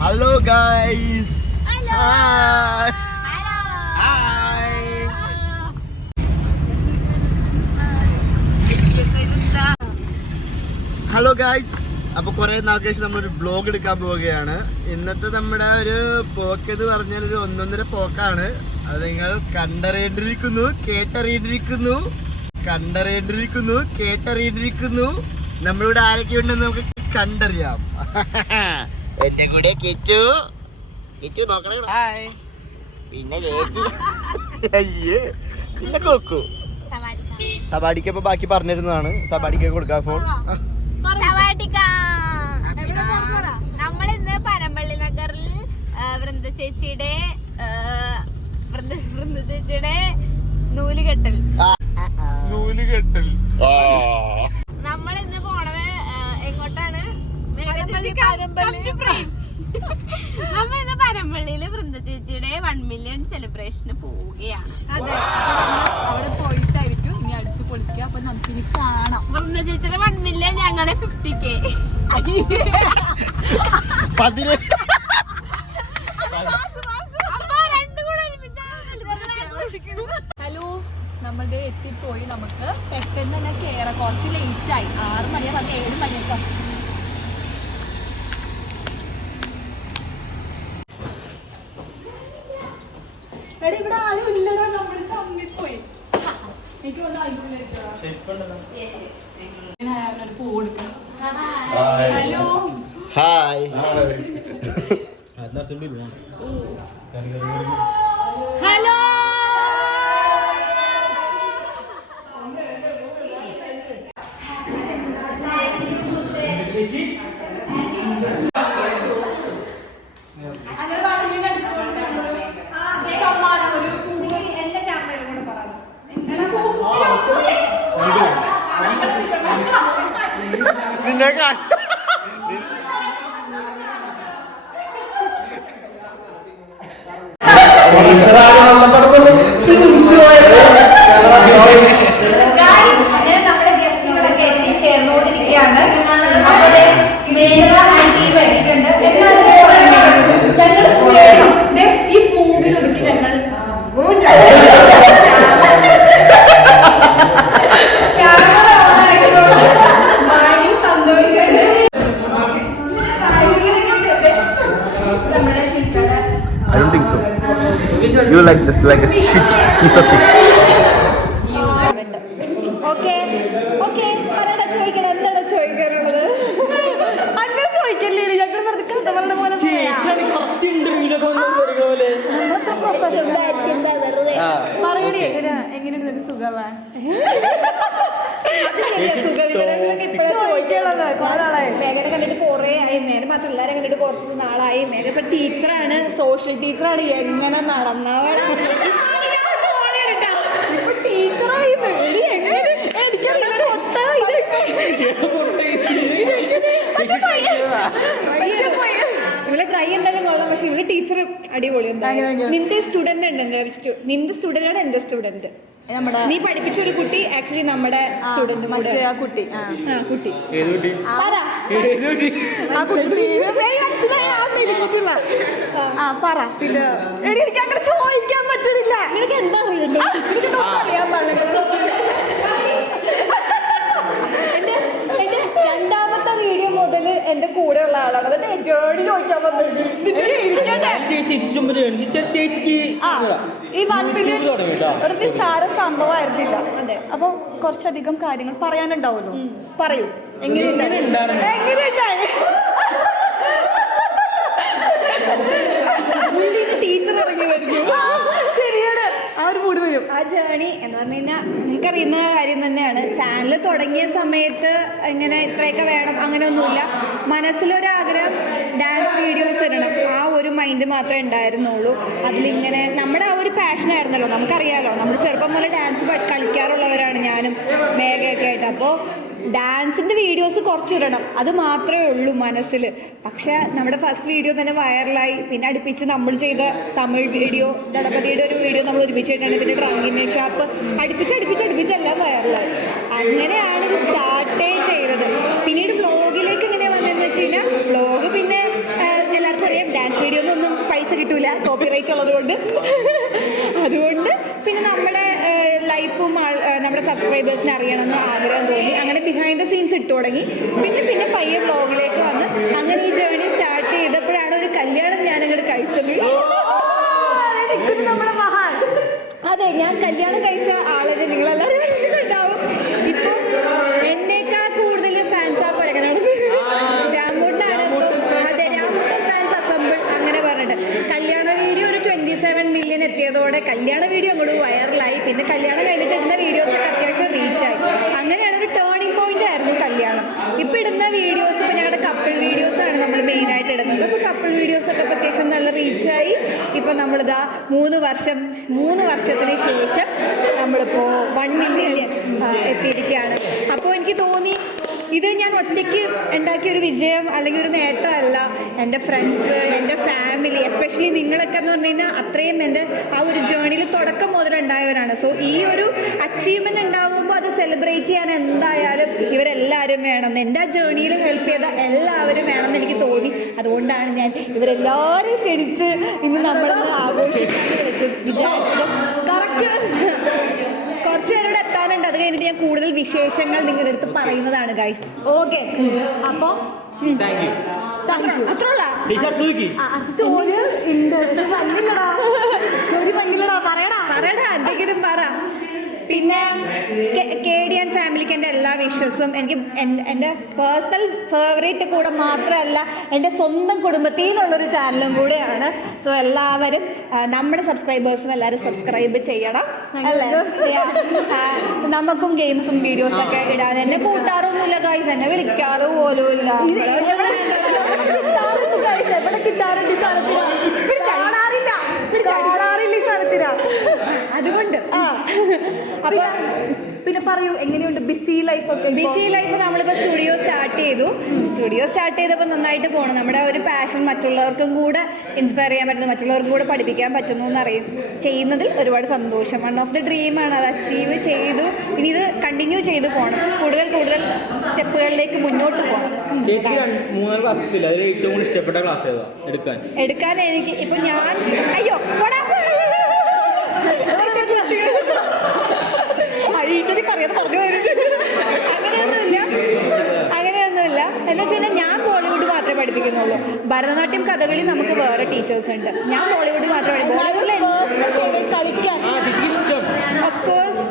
Hello guys. Hello. Hi. Hi. Hello guys, അപ്പോൾ കുറേ നാൾക്ക് ശേഷം നമ്മളൊരു വ്ലോഗ് എടുക്കാൻ പോവുകയാണ്. ഇന്നത്തെ നമ്മുടെ ഒരു പോക്ക് എന്ന് പറഞ്ഞാൽ ഒരു 1.5 പോക്കാണ്. അത് നിങ്ങൾ കണ്ടറിയേണ്ടിരിക്കുന്നു. നമ്മളിവിടെ ആരൊക്കെ ഉണ്ടെന്ന് നമുക്ക് കണ്ടറിയാം. എന്റെ കൂടെ കിച്ചു നോക്കണേ, പിന്നെ ചേച്ചി, അയ്യേ, പിന്നെ കൊക്കു. സബാഡിക്കപ്പോ ബാക്കി പറഞ്ഞിരുന്നതാണ്. സബാഡിക്ക് കൊടുക്കാം ഫോൺ. നമ്മളിന്ന് പനമ്പള്ളി നഗറിൽ വൃന്ദ ചേച്ചിയുടെ നൂലുകെട്ടൽ. നമ്മളിന്ന് പോണത് എങ്ങോട്ടാണ്? നമ്മ ഇന്ന് പനമ്പള്ളിയില് വൃന്ദ ചേച്ചിയുടെ 1 മില്യൺ സെലിബ്രേഷന് പോവുകയാണ്. അവിടെ പോയിട്ടായിരിക്കും ഇനി അടിച്ചു പൊളിക്കുക. അപ്പൊ നമുക്കിനി കാണാം. വൃന്ദ ചേച്ചിയുടെ 1 മില്യൺ, ഞങ്ങളുടെ 50K. ഹലോ, നമ്മളുടെ എത്തിപ്പോയി. നമുക്ക് പെട്ടെന്ന് തന്നെ കേറാം. കുറച്ച് ലേറ്റ് ആയി. 6 മണിയാ പറഞ്ഞ 7 മണിയൊക്കെ. എടാ, ഇവിടെ ആരും ഇല്ലടാ. നമ്മള് ചമ്മിപ്പോയി. എനിക്ക് പൂ കൊടുക്കണം. ഹലോ. ഹായ്. ഹലോ. നിന്നെ നമ്മുടെ ഗസ്റ്റുകളൊക്കെ എത്തിച്ചേർന്നുകൊണ്ടിരിക്കുകയാണ്. ഈ പൂവിലൊതുക്കി ഞങ്ങൾ I don't think so. You like just like a shit piece of shit. Okay പറയടാ, ചോദിക്കണം. എന്താണ് ചോദിക്കാനുള്ളത്? അങ്ങനെ ചോദിക്കല്ലേ, ഞങ്ങൾ വെറുതെ കഥ പറഞ്ഞ പോലെ. പറയണേ, എങ്ങനെയുണ്ട് നിനക്ക്? സുഖമാ? മേഘനെ കണ്ടിട്ട് കുറെ ആയി. മേഘ മാത്രം എല്ലാവരെ കണ്ടിട്ട് കുറച്ച് നാളായി. മേഘ ഇപ്പൊ ടീച്ചറാണ്, സോഷ്യൽ ടീച്ചറാണ്. എങ്ങനെ നടന്നവളാ ഇപ്പൊ ടീച്ചറായി. ഇവളെ ട്രൈ എന്തായാലും കൊള്ളാം. പക്ഷെ ഇവള് ടീച്ചർ അടിപൊളി. നിന്റെ സ്റ്റുഡന്റ് ഉണ്ട്, നിന്റെ സ്റ്റുഡന്റ് ആണ് എന്റെ സ്റ്റുഡന്റ്. നീ പഠിപ്പിച്ച ഒരു കുട്ടി ആക്ച്വലി നമ്മുടെ സ്റ്റുഡന്റ്. മറ്റേ ആ കുട്ടി കുട്ടി പറ. പിന്നെ എനിക്ക് അങ്ങനെ ചോദിക്കാൻ പറ്റണില്ല. നിനക്ക് എന്താ അറിയണ്ടോ? അറിയാൻ പാടില്ല. എന്റെ രണ്ടാമത്തെ വീഡിയോ മുതൽ എന്റെ കൂടെ ഉള്ള ആളാണ്. എന്നിട്ട് ജേർണി ചോദിക്കാൻ പറ്റും. ഈ 1 മില്യൺ ഒരു നിസ്സാര സംഭവമായിരുന്നില്ല. അതെ, അപ്പൊ കുറച്ചധികം കാര്യങ്ങൾ പറയാനുണ്ടാവുമല്ലോ. പറയൂ, എങ്ങനെയുണ്ടായി? ടീച്ചർ ഇറങ്ങി വരുന്നു. ശരിയാണ്, ആ ഒരു മൂഡ് വരും. ആ ജേണി എന്ന് പറഞ്ഞു കഴിഞ്ഞാൽ നിങ്ങൾക്കറിയുന്ന കാര്യം തന്നെയാണ്. ചാനൽ തുടങ്ങിയ സമയത്ത് ഇങ്ങനെ ഇത്രയൊക്കെ വേണം അങ്ങനെയൊന്നുമില്ല. മനസ്സിലൊരാഗ്രഹം ഡാൻസ് വീഡിയോസ് ഇടണം, ആ ഒരു മൈൻഡ് മാത്രമേ ഉണ്ടായിരുന്നുള്ളൂ. അതിലിങ്ങനെ നമ്മുടെ ആ ഒരു പാഷനായിരുന്നല്ലോ. നമുക്കറിയാലോ, നമ്മൾ ചെറുപ്പം മുതലേ ഡാൻസ് കളിക്കാറുള്ളവരാണ് ഞാനും മേഘയൊക്കെ ആയിട്ട്. അപ്പോൾ ഡാൻസിൻ്റെ വീഡിയോസ് കുറച്ചിടണം, അത് മാത്രമേ ഉള്ളൂ മനസ്സിൽ. പക്ഷെ നമ്മുടെ ഫസ്റ്റ് വീഡിയോ തന്നെ വൈറലായി. പിന്നെ അടുപ്പിച്ച് നമ്മൾ ചെയ്ത തമിഴ് വീഡിയോ, ദളപതിയുടെ ഒരു വീഡിയോ നമ്മൾ ഒരുമിച്ചിട്ടാണ്. പിന്നെ ട്രങ്കിൻ്റെ ഷാപ്പ് അടുപ്പിച്ചെല്ലാം വൈറലായി. അങ്ങനെയാണ് ഇത് സ്റ്റാർട്ടേ ചെയ്തത്. പിന്നീട് വ്ളോഗിലേക്ക് ഇങ്ങനെ വന്നതെന്ന് വെച്ച് കഴിഞ്ഞാൽ വ്ളോഗ് പിന്നെ എല്ലാവർക്കും എനിക്കറിയാം ഡാൻസ് വീഡിയോ ഒന്നും പൈസ കിട്ടൂല, കോപ്പിറൈറ്റ് ഉള്ളതുകൊണ്ട്. അതുകൊണ്ട് പിന്നെ നമ്മുടെ ലൈഫും നമ്മുടെ സബ്സ്ക്രൈബേഴ്സിനെ അറിയണമെന്ന് ആഗ്രഹം തോന്നി. അങ്ങനെ ബിഹൈൻഡ് ദ സീൻസ് ഇട്ടു തുടങ്ങി. പിന്നെ പയ്യെ വ്ളോഗിലേക്ക് വന്ന് അങ്ങനെ ഈ ജേർണി സ്റ്റാർട്ട് ചെയ്തപ്പോഴാണ് ഒരു കല്യാണം ഞാനങ്ങോട്ട് കഴിച്ചത്. നമ്മുടെ മഹാൻ. അതെ, ഞാൻ കല്യാണം കഴിച്ച ആളിനെ നിങ്ങളെല്ലാവരും ഉണ്ടാവും. ഇപ്പൊ എന്നേക്കാൾ കൂടുതൽ ഫാൻസ് ആ കൊരകനാണ്. രാമൂട്ടനാണ് ഇപ്പം. അതെ, രാമൂട്ടൻ ഫാൻസ് അസംബിൾ അങ്ങനെ പറഞ്ഞിട്ട് കല്യാണ വീഡിയോ ഒരു 27 മില്യൺ എത്തിയതോടെ കല്യാണ വീഡിയോ അങ്ങോട്ട് വൈറലായി. പിന്നെ കല്യാണം കഴിഞ്ഞിട്ട് ഇടുന്ന വീഡിയോസൊക്കെ അത്യാവശ്യം റീച്ചായി. അങ്ങനെയാണ് ഒരു ടേണിംഗ് പോയിന്റ് ആയിരുന്നു കല്യാണം. ഇപ്പം ഇടുന്ന വീഡിയോസ് ഇപ്പം ഞങ്ങളുടെ കപ്പിൾ വീഡിയോസാണ് നമ്മൾ മെയിനായിട്ട് ഇടുന്നത്. അപ്പോൾ കപ്പിൾ വീഡിയോസൊക്കെ ഇപ്പം അത്യാവശ്യം നല്ല റീച്ചായി. ഇപ്പം നമ്മളിതാ 3 വർഷത്തിന് ശേഷം നമ്മളിപ്പോൾ 1 മില്യൺ എത്തിയിരിക്കുകയാണ്. അപ്പോൾ എനിക്ക് തോന്നി ഇത് ഞാൻ ഒറ്റയ്ക്ക് ഉണ്ടാക്കിയൊരു വിജയം അല്ലെങ്കിൽ ഒരു നേട്ടമല്ല. എൻ്റെ ഫ്രണ്ട്സ്, എൻ്റെ ഫാമിലി, എസ്പെഷ്യലി നിങ്ങളൊക്കെ എന്ന് പറഞ്ഞു കഴിഞ്ഞാൽ അത്രയും എൻ്റെ ആ ഒരു ജേർണിയിൽ തുടക്കം മുതലുണ്ടായവരാണ്. സോ ഈ ഒരു അച്ചീവ്മെൻ്റ് ഉണ്ടാകുമ്പോൾ അത് സെലിബ്രേറ്റ് ചെയ്യാൻ എന്തായാലും ഇവരെല്ലാവരും വേണം. എൻ്റെ ആ ജേർണിയിൽ ഹെൽപ്പ് ചെയ്ത എല്ലാവരും വേണമെന്ന് എനിക്ക് തോന്നി. അതുകൊണ്ടാണ് ഞാൻ ഇവരെല്ലാവരും ക്ഷണിച്ച് ഇന്ന് നമ്മളൊന്ന് ആഘോഷിക്കാൻ വിചാരിച്ചത്. കറക്റ്റ് കുറച്ച് പേരോട് എത്താനുണ്ട്. അത് കഴിഞ്ഞിട്ട് ഞാൻ കൂടുതൽ വിശേഷങ്ങൾ നിങ്ങളുടെ അടുത്ത് പറയുന്നതാണ് ഗൈസ്. ഓക്കെ, അപ്പോൾ പറയടാ എന്തെങ്കിലും പറ. പിന്നെ KDN ഫാമിലിക്ക് എൻ്റെ എല്ലാ വിഷസും. എനിക്ക് എൻ്റെ പേഴ്സണൽ ഫേവറേറ്റ് കൂടെ മാത്രമല്ല എൻ്റെ സ്വന്തം കുടുംബത്തിൽ നിന്നുള്ളൊരു ചാനലും കൂടെയാണ്. സോ എല്ലാവരും നമ്മുടെ സബ്സ്ക്രൈബേഴ്സും എല്ലാവരും സബ്സ്ക്രൈബ് ചെയ്യണം അല്ലേ. നമുക്കും ഗെയിംസും വീഡിയോസൊക്കെ ഇടാൻ എന്നെ കൂട്ടാറൊന്നുമില്ല ഗൈസ്, എന്നെ വിളിക്കാറ് പോലും ഇല്ല. എവിടെ കിട്ടാറുണ്ട് ഈ സാധനത്തിനാ. അതുകൊണ്ട് അപ്പൊ പിന്നെ പറയൂ, എങ്ങനെയുണ്ട് ബിസി ലൈഫ് ഒക്കെ? ബിസി ലൈഫ് നമ്മളിപ്പോൾ സ്റ്റുഡിയോ സ്റ്റാർട്ട് ചെയ്തപ്പോൾ നന്നായിട്ട് പോകണം. നമ്മുടെ ഒരു പാഷൻ മറ്റുള്ളവർക്കും കൂടെ ഇൻസ്പയർ ചെയ്യാൻ പറ്റുന്നു, മറ്റുള്ളവർക്കും കൂടെ പഠിപ്പിക്കാൻ പറ്റുന്നു എന്നറിയും ചെയ്യുന്നതിൽ ഒരുപാട് സന്തോഷം. വൺ ഓഫ് ദി ഡ്രീമാണ്, അത് അച്ചീവ് ചെയ്തു. ഇനി ഇത് കണ്ടിന്യൂ ചെയ്ത് പോകണം, കൂടുതൽ സ്റ്റെപ്പുകളിലേക്ക് മുന്നോട്ട് പോകണം. എടുക്കാൻ എനിക്ക് ഇപ്പൊ ഞാൻ അയ്യോ അങ്ങനെയൊന്നുമില്ല എന്ന് വെച്ച് കഴിഞ്ഞാൽ ഞാൻ ബോളിവുഡ് മാത്രമേ പഠിപ്പിക്കുന്നുള്ളൂ. ഭരതനാട്യം, കഥകളി നമുക്ക് വേറെ ടീച്ചേഴ്സ് ഉണ്ട്. ഞാൻ ബോളിവുഡ് മാത്രമേ കളിക്കാൻ. ഓഫ്കോഴ്സ്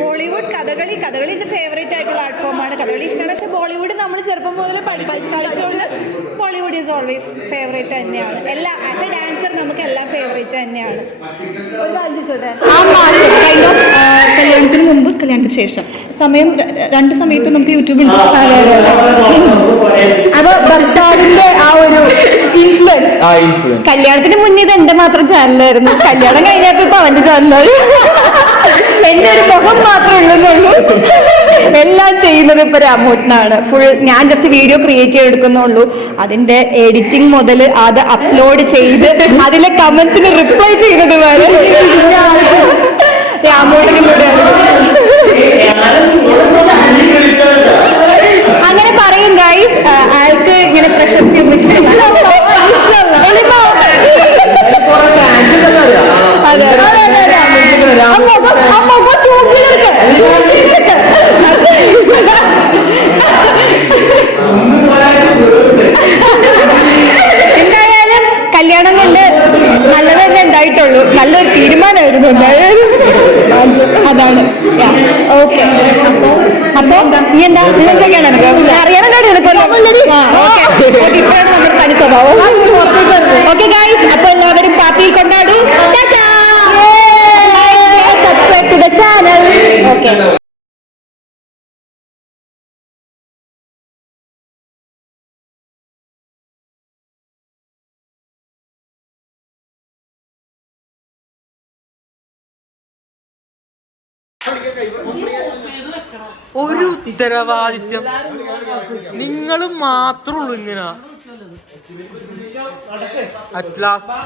ബോളിവുഡ്, കഥകളി എൻ്റെ ഫേവറേറ്റ് ആയിട്ടുള്ള ആർട്ട് ഫോമാണ്. കഥകളി ഇഷ്ടമാണ്. പക്ഷെ ബോളിവുഡ് നമ്മൾ ചെറുപ്പം മുതൽ കളിച്ചുകൊണ്ട് ബോളിവുഡ് ഈസ് ഓൾവേസ് ഫേവറേറ്റ് തന്നെയാണ്. എല്ലാ ആസ് എ ഡാൻസർ നമുക്ക് എല്ലാം ഫേവറേറ്റ് തന്നെയാണ്. ഒരു കാര്യം ചോദിച്ചോട്ടെ, ആ മാറ്റം കൈൻഡ് ഓഫ് കല്യാണത്തിന് മുമ്പ് കല്യാണത്തിന് ശേഷം രണ്ട് സമയത്ത് നമുക്ക് യൂട്യൂബ് ഉണ്ട്. അപ്പൊ ഭർത്താവിന്റെ ആ ഒരു ഇൻഫ്ലുവൻസ് കല്യാണത്തിന് മുന്നേ ഇത് എന്റെ മാത്രം ചാനലായിരുന്നു. കല്യാണം കഴിഞ്ഞപ്പോ ഇപ്പൊ അവന്റെ ചാനലാണ്. എന്റെ ഒരു മുഖം മാത്രമേ ഉള്ളൂ. എല്ലാം ചെയ്യുന്നത് ഇപ്പൊ രാമൂട്ടനാണ്. ഫുൾ ഞാൻ ജസ്റ്റ് വീഡിയോ ക്രിയേറ്റ് ചെയ്തെടുക്കുന്നുള്ളൂ. അതിന്റെ എഡിറ്റിംഗ് മുതൽ അത് അപ്ലോഡ് ചെയ്ത് അതിലെ കമന്റ്സിന് റിപ്ലൈ ചെയ്യുന്നത് വരെ രാമൂട്ടനും കൂടെയാണ്. അങ്ങനെ പറയും ഗൈസ്. ആൾക്ക് ഇങ്ങനെ പ്രശസ്തി എന്തായാലും കല്യാണം കൊണ്ട് നല്ലത് തന്നെ ഉണ്ടായിട്ടുള്ളൂ. നല്ലൊരു തീരുമാനമായിരുന്നു എന്തായാലും. അതാണ് ഓക്കെ. അപ്പൊ നീ എന്താ നിങ്ങൾക്കൊക്കെയാണ് അറിയാനും ഇപ്പോഴാണ് നമ്മുടെ തനി സ്വഭാവം. ഓക്കെ ഗൈസ്, അപ്പൊ എല്ലാവരും പാർട്ടി കൊണ്ടാടൂ. Subscribe to the channel. Okay. ഒരു ഉത്തരവാദിത്യം നിങ്ങളും മാത്രമുള്ളൂ ഇങ്ങനെ. At last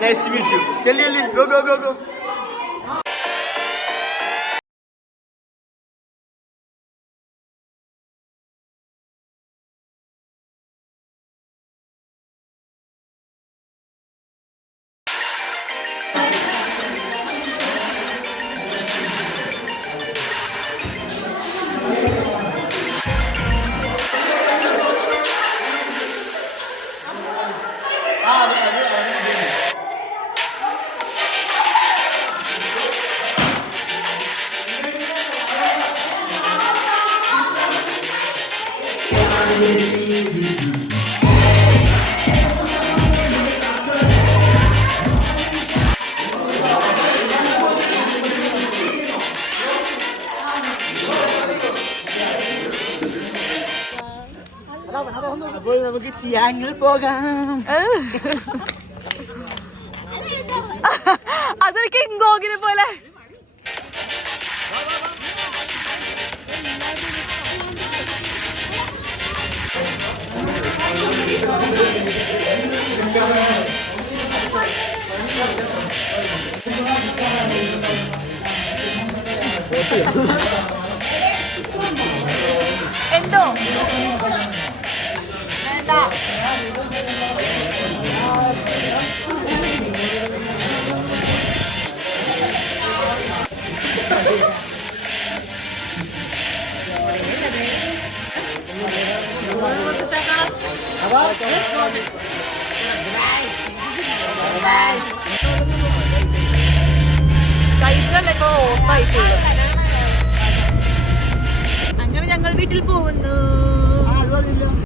Nice to meet you. चलिए go go go go. അപ്പോൾ നമുക്ക് ചിയാങ്ങിൽ പോകാം. അതൊരു കിങ്കോങ്ങിനെ പോലെ. എന്തോ സൈക്കിളല്ലേ ഇപ്പൊ ഓഫായി. അങ്ങനെ ഞങ്ങൾ വീട്ടിൽ പോകുന്നു.